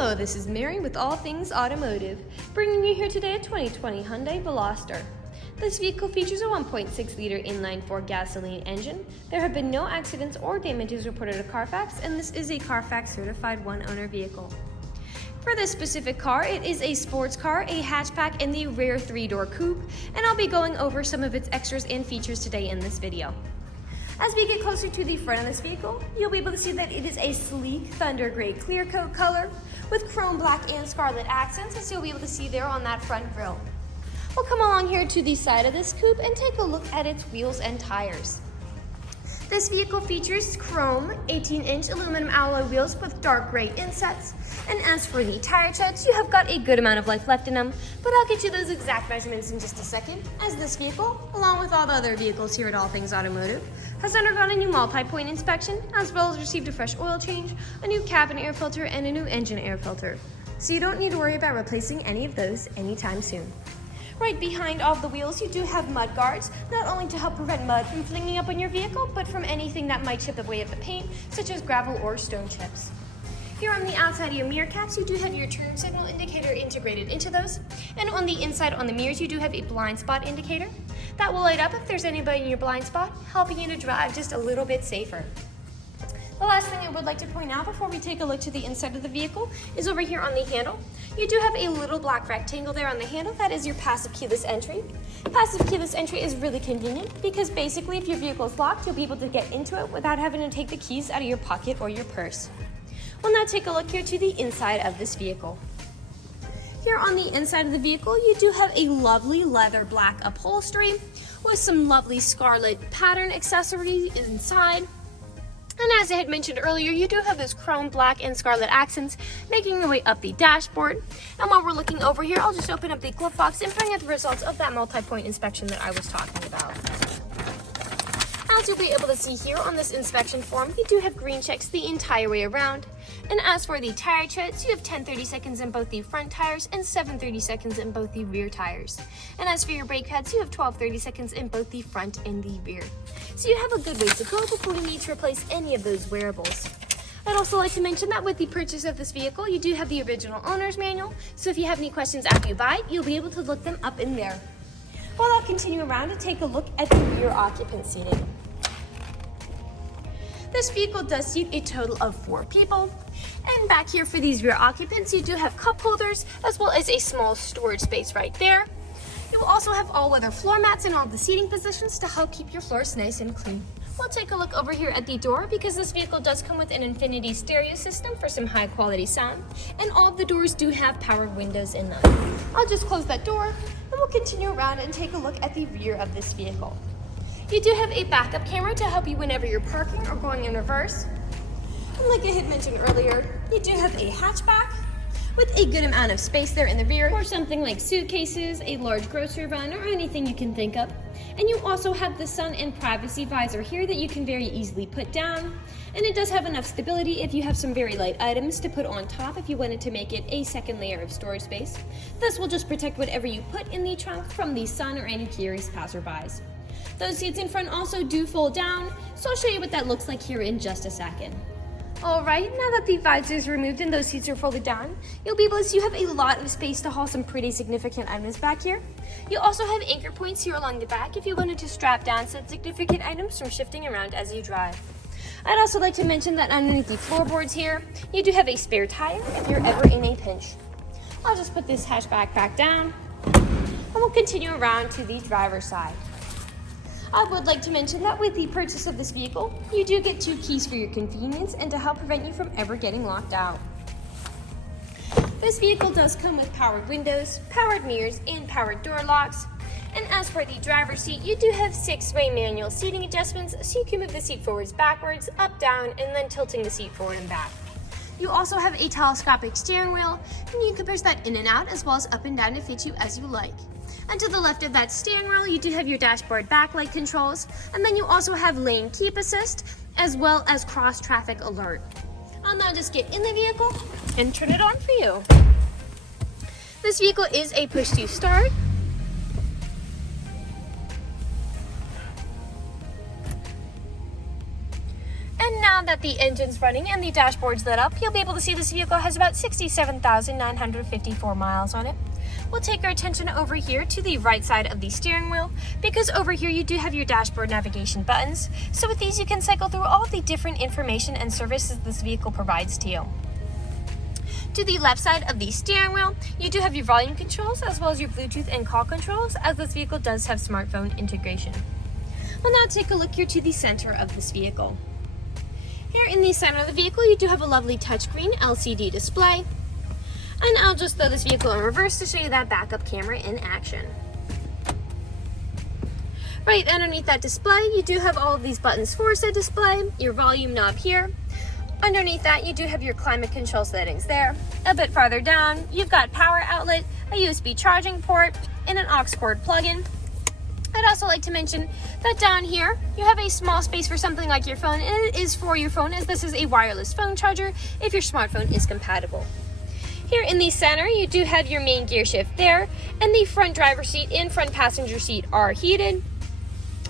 Hello, this is Mary with All Things Automotive, bringing you here today a 2020 Hyundai Veloster. This vehicle features a 1.6-liter inline-4 gasoline engine. There have been no accidents or damages reported at CARFAX, and this is a CARFAX certified one-owner vehicle. For this specific car, it is a sports car, a hatchback, and the rear 3-door coupe, and I'll be going over some of its extras and features today in this video. As we get closer to the front of this vehicle, you'll be able to see that it is a sleek thunder gray clear coat color with chrome black and scarlet accents, as you'll be able to see there on that front grille. We'll come along here to the side of this coupe and take a look at its wheels and tires. This vehicle features chrome 18-inch aluminum alloy wheels with dark gray insets. And as for the tire treads, you have got a good amount of life left in them, but I'll get you those exact measurements in just a second, as this vehicle, along with all the other vehicles here at All Things Automotive, has undergone a new multi-point inspection, as well as received a fresh oil change, a new cabin air filter, and a new engine air filter. So you don't need to worry about replacing any of those anytime soon. Right behind all of the wheels, you do have mud guards, not only to help prevent mud from flinging up on your vehicle, but from anything that might chip away at the paint, such as gravel or stone chips. Here on the outside of your mirror caps, you do have your turn signal indicator integrated into those. And on the inside on the mirrors, you do have a blind spot indicator. That will light up if there's anybody in your blind spot, helping you to drive just a little bit safer. The last thing I would like to point out before we take a look to the inside of the vehicle is over here on the handle. You do have a little black rectangle there on the handle. That is your passive keyless entry. Passive keyless entry is really convenient because basically if your vehicle is locked, you'll be able to get into it without having to take the keys out of your pocket or your purse. We'll now take a look here to the inside of this vehicle. Here on the inside of the vehicle, you do have a lovely leather black upholstery with some lovely scarlet pattern accessories inside. And as I had mentioned earlier, you do have those chrome black and scarlet accents making their way up the dashboard. And while we're looking over here, I'll just open up the glove box and bring out the results of that multi-point inspection that I was talking about. As you'll be able to see here on this inspection form, you do have green checks the entire way around. And as for the tire treads, you have 10-30 seconds in both the front tires and 7-30 seconds in both the rear tires. And as for your brake pads, you have 12-30 seconds in both the front and the rear. So you have a good way to go before you need to replace any of those wearables. I'd also like to mention that with the purchase of this vehicle, you do have the original owner's manual, so if you have any questions after you buy it, you'll be able to look them up in there. Well, I'll continue around to take a look at the rear occupant seating. This vehicle does seat a total of 4 people. And back here for these rear occupants, you do have cup holders as well as a small storage space right there. You will also have all-weather floor mats in all the seating positions to help keep your floors nice and clean. We'll take a look over here at the door because this vehicle does come with an infinity stereo system for some high-quality sound, and all of the doors do have powered windows in them. I'll just close that door and we'll continue around and take a look at the rear of this vehicle. You do have a backup camera to help you whenever you're parking or going in reverse. And like I had mentioned earlier, you do have a hatchback with a good amount of space there in the rear for something like suitcases, a large grocery run, or anything you can think of. And you also have the sun and privacy visor here that you can very easily put down. And it does have enough stability if you have some very light items to put on top if you wanted to make it a second layer of storage space. This will just protect whatever you put in the trunk from the sun or any curious passerbys. Those seats in front also do fold down, so I'll show you what that looks like here in just a second. Alright, now that the visor is removed and those seats are folded down, you'll be able to see you have a lot of space to haul some pretty significant items back here. You also have anchor points here along the back if you wanted to strap down some significant items from shifting around as you drive. I'd also like to mention that underneath the floorboards here, you do have a spare tire if you're ever in a pinch. I'll just put this hatchback back down, and we'll continue around to the driver's side. I would like to mention that with the purchase of this vehicle, you do get 2 keys for your convenience and to help prevent you from ever getting locked out. This vehicle does come with powered windows, powered mirrors, and powered door locks. And as for the driver's seat, you do have 6-way manual seating adjustments, so you can move the seat forwards, backwards, up, down, and then tilting the seat forward and back. You also have a telescopic steering wheel, and you can push that in and out as well as up and down to fit you as you like. And to the left of that steering wheel, you do have your dashboard backlight controls, and then you also have lane keep assist, as well as cross traffic alert. I'll now just get in the vehicle and turn it on for you. This vehicle is a push to start. And now that the engine's running and the dashboard's lit up, you'll be able to see this vehicle has about 67,954 miles on it. We'll take our attention over here to the right side of the steering wheel, because over here you do have your dashboard navigation buttons. So with these you can cycle through all of the different information and services this vehicle provides to you. To the left side of the steering wheel, you do have your volume controls as well as your Bluetooth and call controls, as this vehicle does have smartphone integration. We'll now take a look here to the center of this vehicle. Here in the center of the vehicle, you do have a lovely touchscreen LCD display. And I'll just throw this vehicle in reverse to show you that backup camera in action. Right underneath that display, you do have all of these buttons for said display, your volume knob here. Underneath that, you do have your climate control settings there. A bit farther down, you've got power outlet, a USB charging port, and an aux cord plug-in. I'd also like to mention that down here, you have a small space for something like your phone, and it is for your phone, as this is a wireless phone charger if your smartphone is compatible. Here in the center, you do have your main gear shift there, and the front driver's seat and front passenger seat are heated.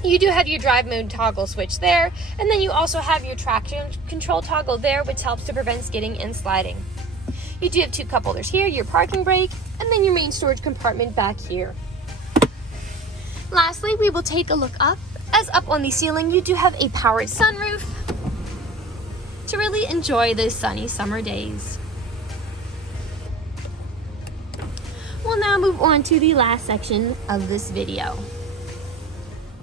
You do have your drive mode toggle switch there, and then you also have your traction control toggle there, which helps to prevent skidding and sliding. You do have two cup holders here, your parking brake, and then your main storage compartment back here. Lastly, we will take a look up, as up on the ceiling you do have a powered sunroof to really enjoy those sunny summer days. We'll now move on to the last section of this video.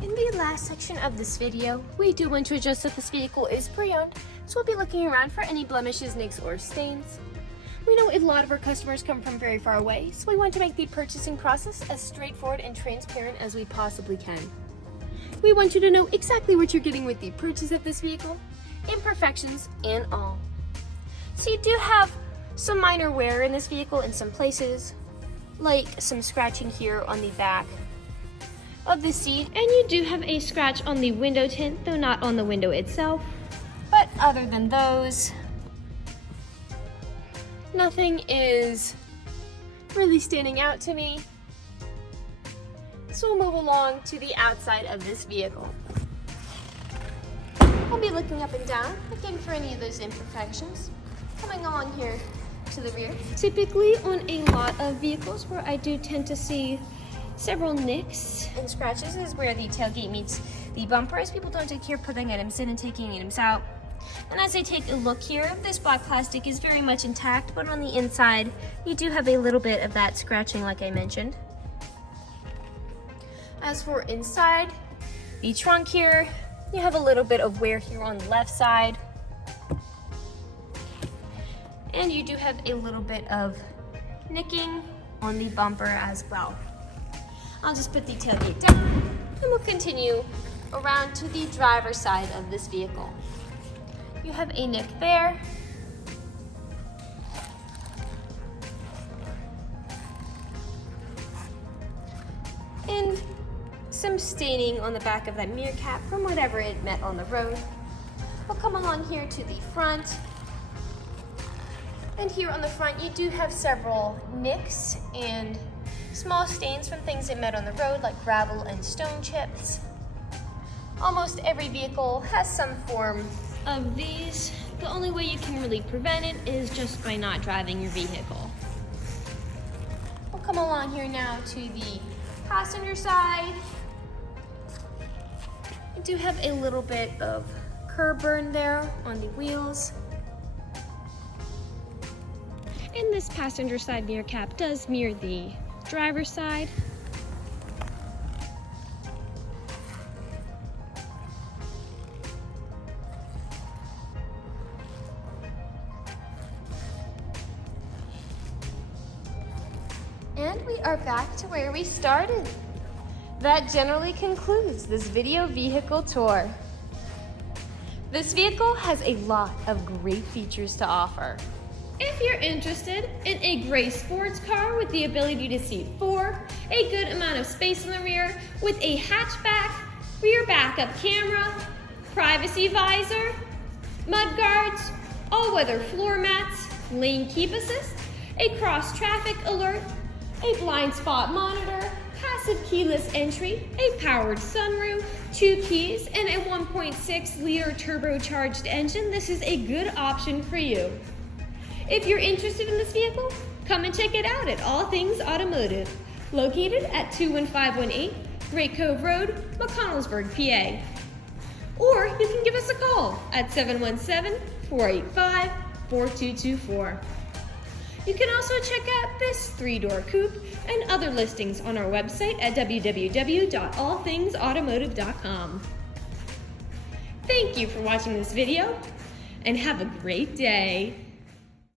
In the last section of this video, we do want to address that this vehicle is pre-owned, so we'll be looking around for any blemishes, nicks, or stains. We know a lot of our customers come from very far away, so we want to make the purchasing process as straightforward and transparent as we possibly can. We want you to know exactly what you're getting with the purchase of this vehicle, imperfections and all. So you do have some minor wear in this vehicle in some places, like some scratching here on the back of the seat, and you do have a scratch on the window tint, though not on the window itself. But other than those, nothing is really standing out to me. So we'll move along to the outside of this vehicle. I'll be looking up and down, looking for any of those imperfections. Coming along here to the rear. Typically on a lot of vehicles where I do tend to see several nicks and scratches is where the tailgate meets the bumper, as people don't take care of putting items in and taking items out. And as I take a look here, this black plastic is very much intact, but on the inside you do have a little bit of that scratching like I mentioned. As for inside, the trunk here, you have a little bit of wear here on the left side. And you do have a little bit of nicking on the bumper as well. I'll just put the tailgate down and we'll continue around to the driver's side of this vehicle. You have a nick there. And some staining on the back of that mirror cap from whatever it met on the road. We'll come along here to the front. And here on the front, you do have several nicks and small stains from things it met on the road, like gravel and stone chips. Almost every vehicle has some form of these. The only way you can really prevent it is just by not driving your vehicle. We'll come along here now to the passenger side. I do have a little bit of curb burn there on the wheels. And this passenger side mirror cap does mirror the driver's side. And we are back to where we started. That generally concludes this video vehicle tour. This vehicle has a lot of great features to offer. If you're interested in a gray sports car with the ability to seat 4, a good amount of space in the rear, with a hatchback, rear backup camera, privacy visor, mudguards, all-weather floor mats, lane keep assist, a cross traffic alert, a blind spot monitor, massive keyless entry, a powered sunroof, 2 keys, and a 1.6-liter turbocharged engine, this is a good option for you. If you're interested in this vehicle, come and check it out at All Things Automotive, located at 21518 Great Cove Road, McConnellsburg, PA. Or you can give us a call at 717-485-4224. You can also check out this 3-door coupe and other listings on our website at www.allthingsautomotive.com. Thank you for watching this video, and have a great day.